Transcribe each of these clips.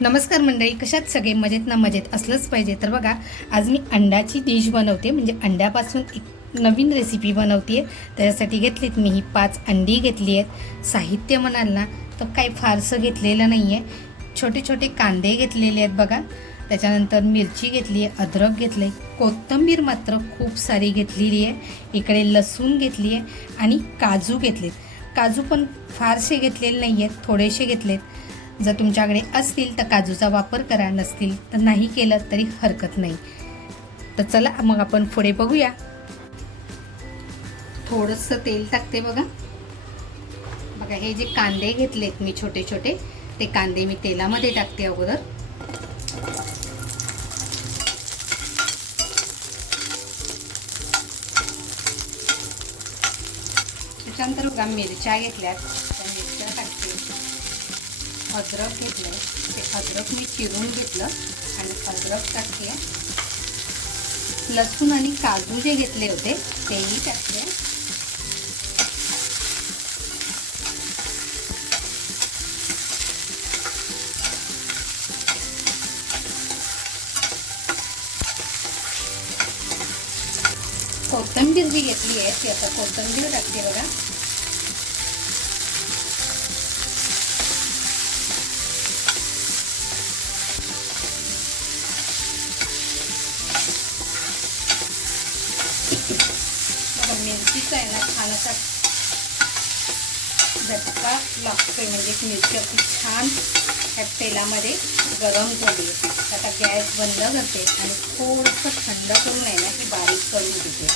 नमस्कार मंडळी कशात सगळे मजेत ना मजेत? असलंच पाहिजे. तर बघा आज मी अंड्याची डिश बनवते. म्हणजे अंड्यापासून एक नवीन रेसिपी बनवते आहे त्याच्यासाठी घेतलीत मी ही पाच अंडी घेतली आहेत साहित्य म्हणाल ना तर काही फारसं घेतलेलं नाही आहे छोटे छोटे कांदे घेतलेले आहेत बघा. त्याच्यानंतर मिरची घेतली आहे अद्रक घेतलं आहे कोथिंबीर मात्र खूप सारी घेतलेली आहे इकडे लसूण घेतली आहे आणि काजू घेतलेत. काजू पण फारसे घेतलेले नाही आहेत थोडेसे घेतलेत. जर तुमच्याकडे असतील तर काजूचा वापर करा नसतील तर नाही केलं तरी हरकत नाही. तर चला मग आपण पुढे बघूया. थोडंसं तेल टाकते बघा. बघा हे जे कांदे घेतलेत मी छोटे छोटे ते कांदे मी तेलामध्ये टाकते अगोदर. त्याच्यानंतर बघा मिरच्या घेतल्यात. अद्रक घेतलं ते अद्रक मी चिरून घेतलं आणि अद्रक टाकते. लसूण आणि काजू जे घेतले होते तेही टाकते. कोथंबीर जी घेतली आहे ती आता कोथिंबीर टाकते बघा. मिरचीचा आहे ना छान असा झटका लागतोय म्हणजे मिरची अगदी छान त्या तेलामध्ये गरम झाली आता गॅस बंद करते आणि थोडंसं थंड करून आहे ना की बारीक करून घेते.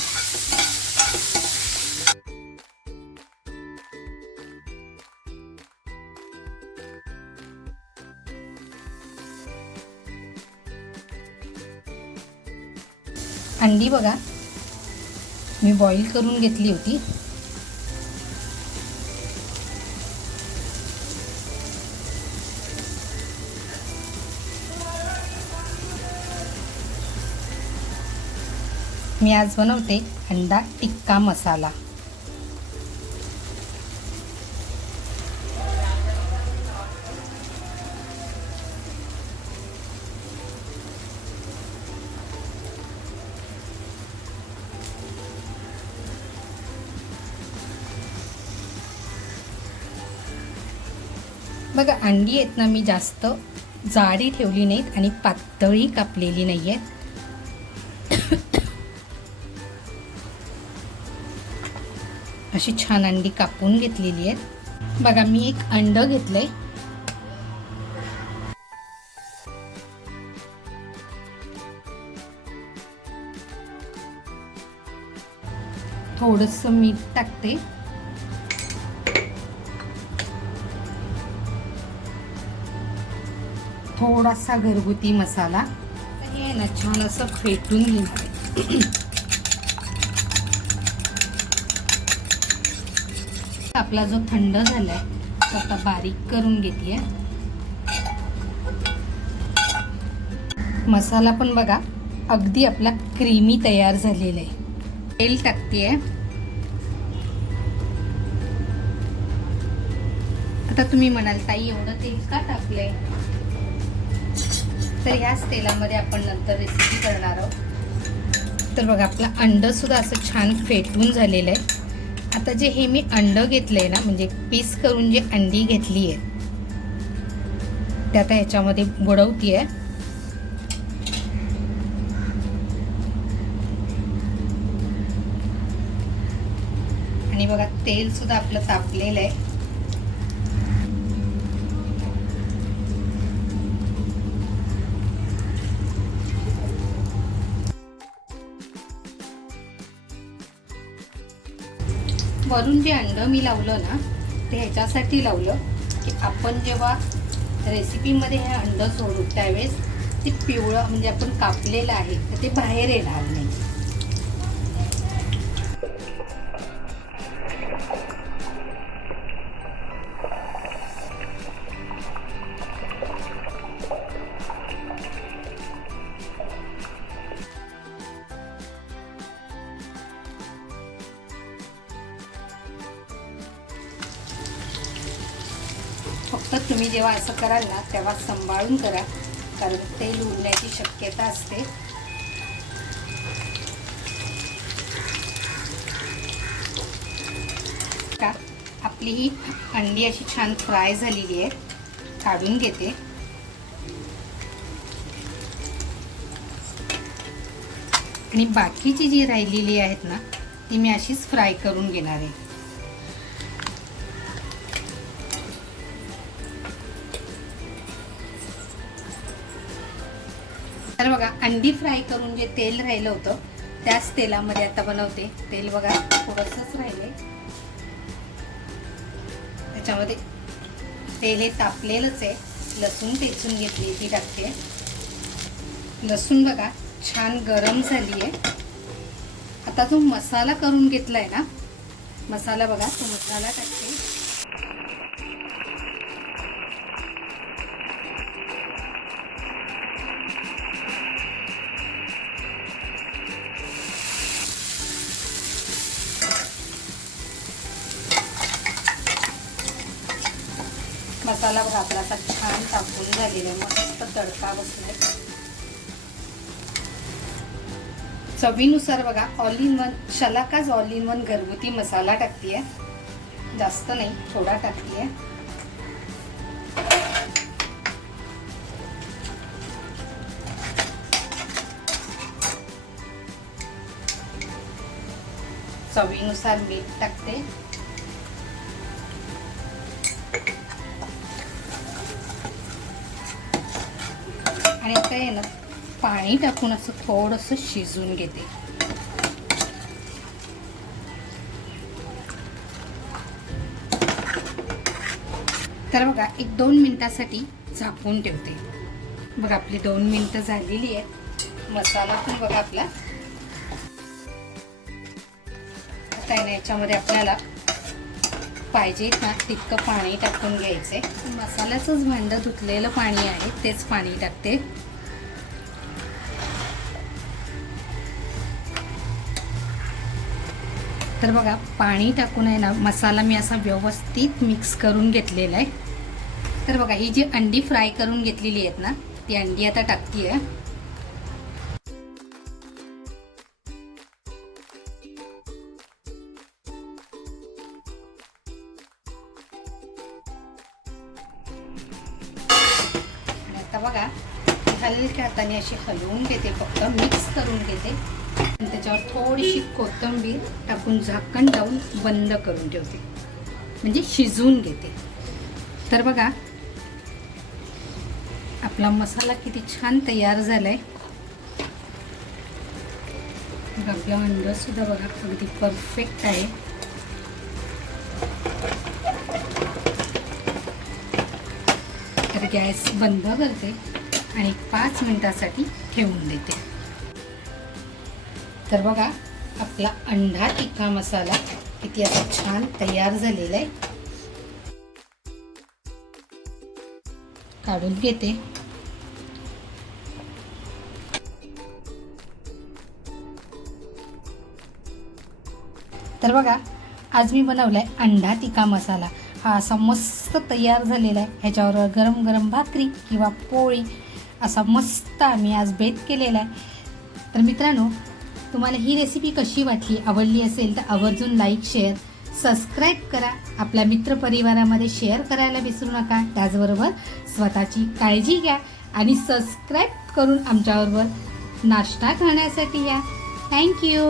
अंडी बघा मी बॉईल करून घेतली होती. मी आज बनवते अंडा टिक्का मसाला. बघा अंडी आहेत ना मी जास्त. जाडी ठेवली नाहीत आणि पातळी कापलेली नाही आहेत अशी छान अंडी कापून घेतलेली आहेत. बघा मी एक अंड घेतलंय. थोडस मीठ टाकते. थोडासा घरगुती मसाला. हे ना छान असं फेटून घेणार आपला जो थंड झालाय तो आता बारीक करून घेते मसाला पण बघा अगदी आपला क्रीमी तयार झालेला आहे. तेल टाकते आता तुम्ही म्हणाल ताई एवढं तेल का टाकलंय? तर ह्याच तेलामध्ये आपण नंतर रेसिपी करणार आहोत. तर बघा आपलं अंडंसुद्धा असं छान फेटून झालेलं आहे. आता जे हे मी अंडं घेतलं आहे ना म्हणजे पीस करून जे अंडी घेतली आहे ते आता ह्याच्यामध्ये बुडवती आहे आणि बघा तेलसुद्धा आपलं तापलेलं आहे. वरून जे अंड मी लावलं ना ते ह्याच्यासाठी लावलं की आपण जेव्हा रेसिपीमध्ये हे अंड सोडू त्यावेळेस ते पिवळं म्हणजे आपण कापलेलं आहे तर ते बाहेर येणार नाही. तुम्ही जेव्हा असं कराल ना तेव्हा सांभाळून करा कारण तेल उडण्याची शक्यता असते. का? आपली ही अंडी अशी छान फ्राय झालेली आहे. काढून घेते. आणि बाकीची जी राहिलेली आहेत ना ती मी अशीच फ्राय करून घेणार आहे. तर बघा अंडी फ्राय करून जे तेल राहिलं होतं त्याच तेलामध्ये आता बनवते. तेल बघा थोडंसंच राहिले त्याच्यामध्ये तेल हे तापलेलंच आहे. लसूण टेचून घेतली ती टाकते. लसूण बघा छान गरम झाली आहे आता जो मसाला करून घेतला आहे ना मसाला बघा तो मसाला टाकते. मसाला बघा आपला असा छान टाकून झालेला आहे. मस्त तडका बसलाय चवीनुसार बघा ऑल इन वन शलाकाच ऑल इन वन घरगुती मसाला टाकतीये. जास्त नाही थोडा टाकतीये. चवीनुसार मीठ टाकते. आणि आहे ना पाणी टाकून असं थोडंसं शिजून घेते. तर बघा एक दोन मिनिटासाठी झाकून ठेवते. बघा आपली दोन मिनिटं झालेली आहेत. मसाला पण बघा आपला. आता ना याच्यामध्ये आपल्याला पाहिजे ना तितकं पाणी टाकून घ्यायचंय. मसाल्याचंच भांडं धुतलेलं पाणी आहे तेच पाणी टाकते. तर बघा पाणी टाकून आहे ना मसाला मी असा व्यवस्थित मिक्स करून घेतलेला आहे. तर बघा ही जी अंडी फ्राय करून घेतलेली आहेत ना ती अंडी आता टाकती आहे आता बघा हलक्या हाताने अशी हलवून घेते फक्त मिक्स करून घेते. त्याच्यावर थोडीशी कोथिंबीर टाकून झाकण लावून बंद करून ठेवते. म्हणजे शिजवून घेते. तर बघा आपला मसाला किती छान तयार झाला आहे आपला अंडसुद्धा बघा अगदी परफेक्ट आहे. तर गॅस बंद करते आणि पाच मिनटासाठी ठेवून देते. तर बघा आपला अंडा टिक्का मसाला किती असा छान तयार झालेला आहे. काढून घेते. तर बघा आज मी बनवलाय अंडा टिक्का मसाला. हा असा मस्त तयार झालेला आहे. ह्याच्यावर गरम गरम भाकरी किंवा पोळी असा मस्त आम्ही आज बेत केलेला आहे. तर मित्रांनो तुम्हाला ही रेसिपी कशी वाटली आवडली असेल तर आवर्जून लाईक शेअर सबस्क्राईब करा. आपल्या मित्रपरिवारामध्ये शेअर करायला विसरू नका. त्याचबरोबर स्वतःची काळजी घ्या आणि सबस्क्राईब करून आमच्याबरोबर नाश्ता करण्यासाठी या. थँक्यू